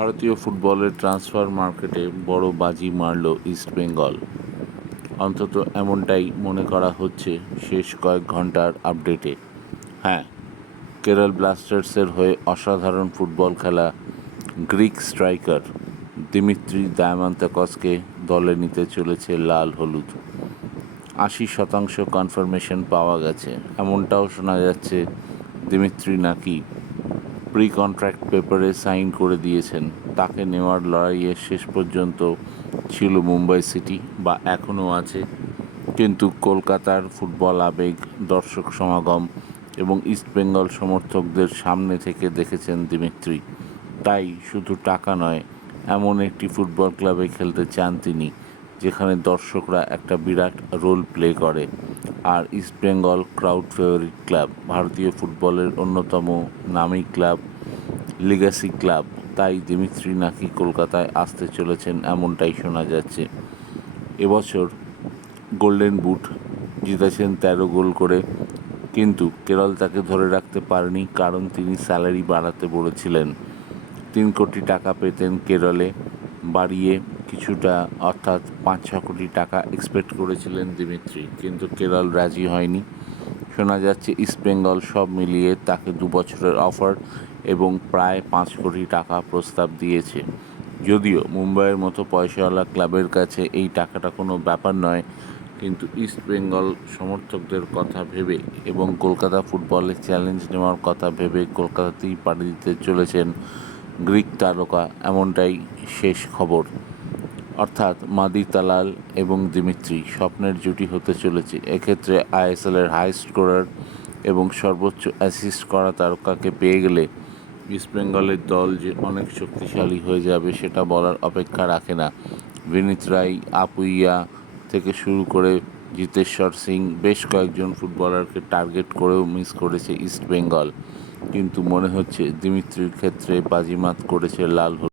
ভারতীয় ফুটবলের ট্রান্সফার মার্কেটে বড় বাজি মারল ইস্টবেঙ্গল। অন্তত এমনটাই মনে করা হচ্ছে শেষ কয়েক ঘন্টার আপডেটে। হ্যাঁ, কেরল ব্লাস্টার্সের হয়ে অসাধারণ ফুটবল খেলা গ্রিক স্ট্রাইকার দিমিত্রি দায়ামান্তাকসকে দলে নিতে চলেছে লাল হলুদ। ৮০% কনফার্মেশন পাওয়া গেছে। এমনটাও শোনা যাচ্ছে দিমিত্রি নাকি প্রি কন্ট্রাক্ট পেপারে সাইন করে দিয়েছেন। তাকে নেওয়ার লড়াইয়ে শেষ পর্যন্ত ছিল মুম্বাই সিটি, বা এখনও আছে, কিন্তু কলকাতার ফুটবল আবেগ, দর্শক সমাগম এবং ইস্টবেঙ্গল সমর্থকদের সামনে থেকে দেখেছেন দিমিত্রি। তাই শুধু টাকা নয়, এমন একটি ফুটবল ক্লাবে খেলতে চান তিনি যেখানে দর্শকরা একটা বিরাট রোল প্লে করে। আর ইস্টবেঙ্গল ক্রাউড ফেভারিট ক্লাব, ভারতীয় ফুটবলের অন্যতম নামী ক্লাব, লিগ্যাসি ক্লাব। তাই দিমিত্রি নাকি কলকাতায় আসতে চলেছেন এমনটাই শোনা যাচ্ছে। এবছর গোল্ডেন বুট জিতেছেন 13 গোল করে, কিন্তু কেরল তাকে ধরে রাখতে পারেনি, কারণ তিনি স্যালারি বাড়াতে বলেছিলেন। 3 কোটি টাকা পেতেন কেরলে, বাড়িয়ে কিছুটা, অর্থাৎ 5-6 কোটি টাকা এক্সপেক্ট করেছিলেন দিমিত্রি, কিন্তু কেরল রাজি হয়নি। শোনা যাচ্ছে ইস্টবেঙ্গল সব মিলিয়ে তাকে 2 বছরের অফার এবং প্রায় 5 কোটি টাকা প্রস্তাব দিয়েছে। যদিও মুম্বাইয়ের মতো পয়সাওয়ালা ক্লাবের কাছে এই টাকাটা কোনো ব্যাপার নয়, কিন্তু ইস্টবেঙ্গল সমর্থকদের কথা ভেবে এবং কলকাতা ফুটবলে চ্যালেঞ্জ নেওয়ার কথা ভেবে কলকাতাতেই পাড়ি দিতে চলেছেন গ্রিক তারকা, এমনটাই শেষ খবর। অর্থাৎ মাদি তালাল এবং দিমিত্রি স্বপ্নের জুটি হতে চলেছে। এক্ষেত্রে আইএসএলের হাই স্কোরার এবং সর্বোচ্চ অ্যাসিস্ট করা তারকাকে পেয়ে গেলে ইস্টবেঙ্গলের দল যে অনেক শক্তিশালী হয়ে যাবে সেটা বলার অপেক্ষা রাখে না। বিনীত রায়, আপুইয়া থেকে শুরু করে জিতেশ্বর সিং, বেশ কয়েকজন ফুটবলারকে টার্গেট করেও মিস করেছে ইস্টবেঙ্গল, কিন্তু মনে হচ্ছে দিমিত্রির ক্ষেত্রে বাজিমাত করেছে লাল হলুদ।